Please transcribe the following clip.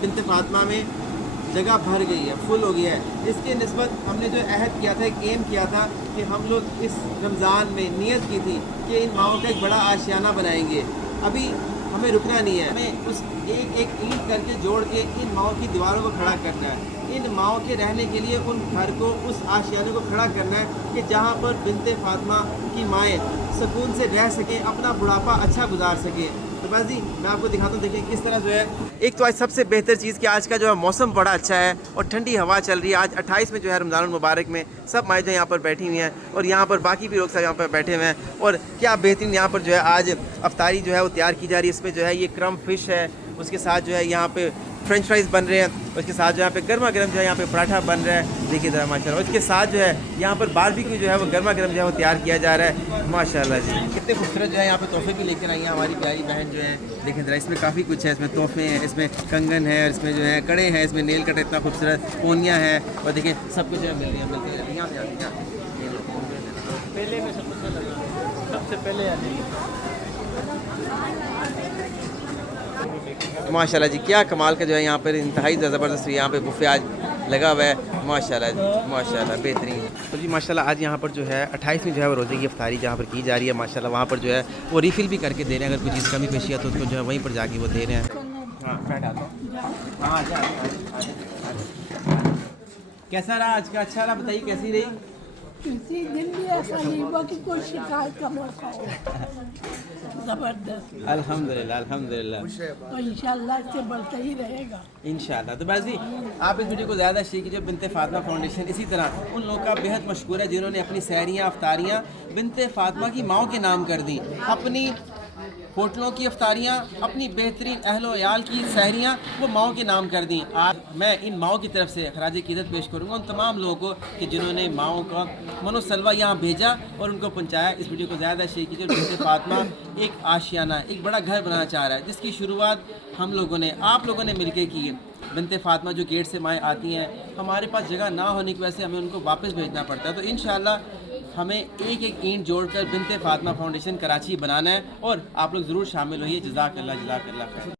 बिन्ते फातिमा में जगह भर गई है, फुल हो गया है। इसके निस्बत हमने जो अहद किया था, एक एम किया था कि हम लोग इस रमज़ान में नियत की थी कि इन माओं का एक बड़ा आशियाना बनाएंगे। अभी हमें रुकना नहीं है, हमें उस एक एक ईंट करके जोड़ के इन माओं की दीवारों को खड़ा करना है। इन माओं के रहने के लिए उन घर को, उस आशियाने को खड़ा करना है कि जहाँ पर बिन्ते फातिमा की माएँ सुकून से रह सकें, अपना बुढ़ापा अच्छा गुजार सकें। तो बस जी मैं आपको दिखाता हूँ, देखिए किस तरह जो है। एक तो आज सबसे बेहतर चीज़ कि आज का जो है मौसम बड़ा अच्छा है और ठंडी हवा चल रही है। आज 28 में जो है रमज़ान मुबारक में सब माएँ जो यहाँ पर बैठी हुई हैं और यहाँ पर बाकी भी लोग सब यहाँ पर बैठे हुए हैं। और क्या बेहतरीन यहाँ पर जो है आज अफ्तारी जो है वो तैयार की जा रही है। इसमें जो है ये क्रम फिश है, उसके साथ जो है यहाँ पे फ्रेंच फ्राइज़ बन रहे हैं, उसके साथ जो यहाँ पे गर्मा गर्म जो है यहाँ पे पराठा बन रहा है। देखिए ज़रा माशाल्लाह, उसके साथ जो है यहाँ पर बारबेक्यू जो है वो गर्मा गर्म जो है वो तैयार किया जा रहा है। माशाल्लाह जी, कितने खूबसूरत जो है यहाँ पे तोहफे भी लेकर आई हैं हमारी प्यारी बहन जो है। देखें ज़रा, इसमें काफ़ी कुछ है, इसमें तोहफे हैं, इसमें कंगन है, इसमें जो है कड़े हैं, इसमें नेल कट इतना खूबसूरत, पोनियाँ हैं और देखिए सब कुछ जो है मिल रही है, मिलती है। यहाँ पहले में सबसे पहले माशाल्लाह जी, क्या कमाल का जो है यहाँ पर इंतहाई ज़बरदस्त यहाँ पे बुफे आज लगा हुआ है। माशाल्लाह जी, माशाल्लाह बेहतरीन। तो जी माशाल्लाह आज यहाँ पर जो है 28 में जो है वो रोज़े की इफ्तारी जहाँ पर की जा रही है। माशाल्लाह वहाँ पर जो है वो रिफ़िल भी करके दे रहे हैं, अगर कोई चीज़ कमी पेशी है तो उसको जो है वहीं पर जाके वो दे रहे हैं। कैसा रहा आज का? अच्छा रहा, बताइए कैसी रही? किसी दिन भी ऐसा नहीं हुआ कि कोई शिकायत का मौका हो। जबरदस्त। अल्हम्दुलिल्लाह अल्हम्दुलिल्लाह, तो इंशाल्लाह इससे बढ़ता ही रहेगा इंशाल्लाह। तो बस जी आप इस वीडियो को ज़्यादा शेयर कीजिए। बिन्ते फातिमा फाउंडेशन इसी तरह उन लोगों का बेहद मशकूर है जिन्होंने अपनी सहरियाँ अफ्तारियाँ बिन्ते फातिमा की माओं के नाम कर दी। अपनी होटलों की अफ्तारियाँ, अपनी बेहतरीन अहलो याल की सहरियाँ वो माओं के नाम कर दी। आज मैं इन माओं की तरफ से खराज क़ीदत पेश करूँगा उन तमाम लोगों को कि जिन्होंने माओं का मनोसलवा यहाँ भेजा और उनको पहुँचाया। इस वीडियो को ज़्यादा शेयर कीजिए। बिन्ते फातिमा एक आशियाना, एक बड़ा घर बनाना चाह रहा है, जिसकी शुरुआत हम लोगों ने, आप लोगों ने मिलकर की है। बिन्ते फातिमा जो गेट से माएँ आती हैं, हमारे पास जगह ना होने की वजह से हमें उनको वापस भेजना पड़ता है। तो इंशाल्लाह हमें एक एक ईंट जोड़कर बिन्ते फातिमा फाउंडेशन कराची बनाना है और आप लोग ज़रूर शामिल होइए। जज़ाकल्लाह जज़ाकल्लाह।